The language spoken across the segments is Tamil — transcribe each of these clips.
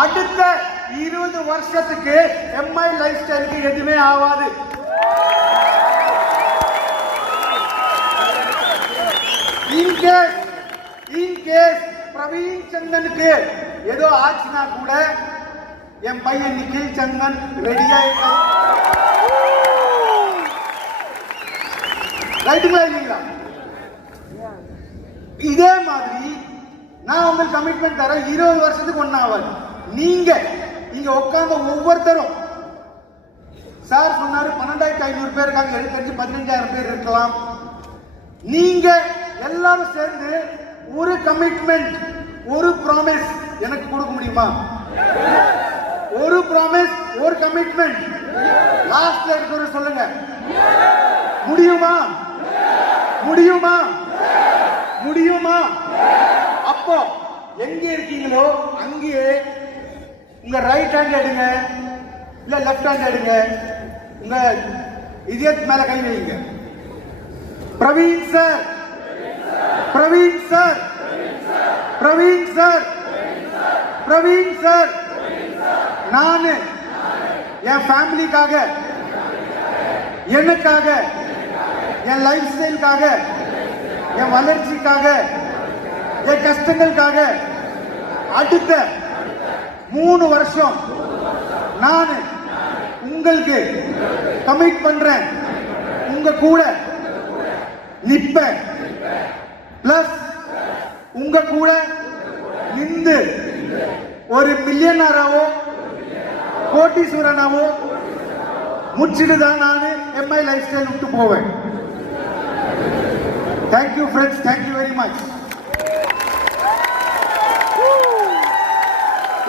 அடுத்த 20 வருஷத்துக்கு எம்ஐ லைஃப் ஸ்டைலுக்கு எதுவுமே ஆகாது. இன்கேஸ் பிரவீன் சந்தனுக்கு ஏதோ ஆச்சுன்னா கூட என் பையன் நிக்கில் சந்தன் ரெடியா ரைட்டுங்களா இல்லைங்களா? இதே மாதிரி நான் உங்களுக்கு கமிட்மெண்ட் தரேன். 20 வருஷத்துக்கு ஒன்னாவது நீங்க இங்க உட்கார்ந்த ஒவ்வொருத்தரும் சார் சொன்னாரு 12,500 பேர் இருக்காங்க, எனக்கு தெரிஞ்சு 15,000 பேர் இருக்கலாம். நீங்க எல்லாரும் சேர்ந்து ஒரு கமிட்மெண்ட், ஒரு ப்ராமிஸ் எனக்கு கொடுக்க முடியுமா? ஒரு ப்ராமிஸ், ஒரு கமிட்மெண்ட் லாஸ்ட்ல இருக்கிற சொல்லுங்க. முடியுமா? முடியுமா? முடியுமா? அப்போ எங்க இருக்கீங்களோ அங்கேயே உங்க ரைட் ஹேண்ட் எடுங்க, இல்ல லெஃப்ட் ஹேண்ட் எடுங்க, உங்க இதயத்து மேல கை வைங்க. Praveen sir, Praveen sir, Praveen sir, Praveen sir, நான் என் ஃபேமிலிக்காக, எனக்காக, என் லைஃப் ஸ்டைலுக்காக, என் வளர்ச்சிக்காக, என் கஷ்டங்களுக்காக அடுத்த 3 வருஷம் நான் உங்களுக்கு கமிட் பண்றேன். உங்க கூட நிப்பேன். பிளஸ் உங்க கூட நின்று ஒரு மில்லியனராவோ கோட்டீஸ்வரனாவோ முடிச்சுட்டு தான் நான் எம்ஐ லைஃப் ஸ்டைல் விட்டு போவேன். Thank you friends, thank you very much.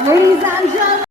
Ladies and gentlemen.